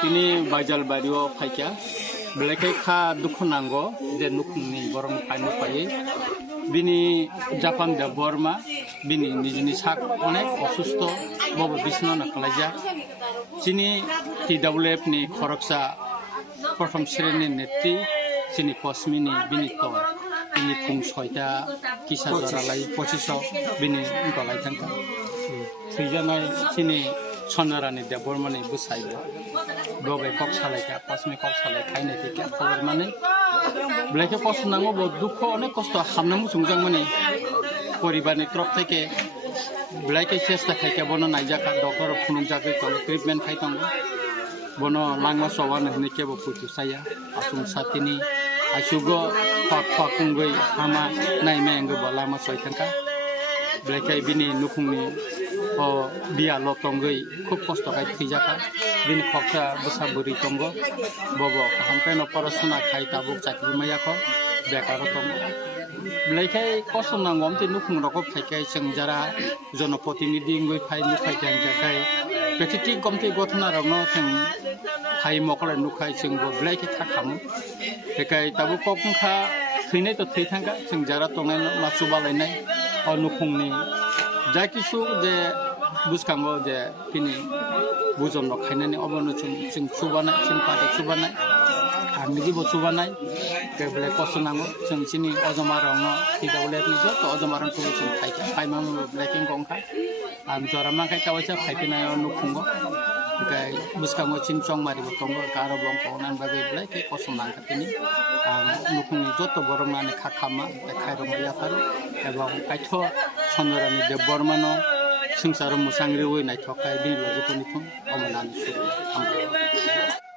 তিনি বাজাল বাড়িও ফাইকা বেলাইখাই খা দুঃখ নাঙ্গো যে নুখুংনি বরং ফাইনো ফাইয়ে বিনি জাপান দে বর্মা বিনি নিজনি সাক অনেক অসুস্থ বব বিষ্ণু নাকলাইজা চিনি TWF ni খরকসা প্রথম শ্রেণীর নেত্রী চিনি কসমিনি বিনি তো বিনি ফুং ছয়টা কিসা জরালাই 25 বিনি গলাই থাকা থৈজানাই চিনি সন্নারানি দে বর্মানি বুসাইবে ববে কক সালাইকা কসমি কক সালাই খাইনে থেকে খবর মানে বেলাইকে কষ্ট নাঙ্গো দুঃখ অনেক কষ্ট হামনামু সুংজাং মানে পরিবারনি তরফ থেকে বেলাইকে চেষ্টা খাইকে বনো নাইজাকা ডক্টর ফুনুজাকে ট্রিটমেন্ট খাইতাঙ্গো বনো লাংমা সওয়ান হনিকে বো পুতু সায়া আসুম সাতিনি আইসুগো পাক পাকুঙ্গই হামা নাইমে আঙ্গো বলামা সয়থাঙ্কা বেলাইকে বিনি নুখুংনি ও বিয়া লতঙ্গই খুব কষ্ট খাই থৈজাকা বিনি খকসা বসা বুরি তঙ্গ বব হামকাই ন পড়াশোনা খাই তাবুক চাকরি মাইয়াখো বেকার তঙ্গ বেলাইখাই কষ্ট নাঙ্গো আমতে নুখুং রকম ফাইকাই जों যারা জনপ্রতিনিধি গই ফাই নুখাই থাকাই বেটিটি গমতে গঠনা রংनो जों फाइ मकले नुखाय जों बेलाइखे थाखामो बेखाय ताबो कखा थैनाय तो थैथांगा जों जारा तंनाय मासु बालायनाय अ नुखुंनि जा किसु जे बुसखांगो जे पिनि बुजन खायनानै अबनो जों सुबानाय जों पाटे सुबानाय आंनि बो सुबानाय बेबले कষ্ট नांगो जों सिनि अजमा रंनो TWF नि जत अजमारन तो जों फाइका फाइमाम ब्लेकिं गंखा आं जरा माखाय तावैसा फाइफिनाय नुखुंगो बेखाय बुसखांगो चिनचं मारिबो तंगो गारो बंको नान बागै ब्लेके कষ্ট नांखातिनि आं नुखुंनि जत बरमानि खाखामा खायरं याफार एबं कायथ सनरानि देव बर्मानो संसार मुसांग्रि वै नायथखाय बिलजि तनिखौ अमनानि सुरु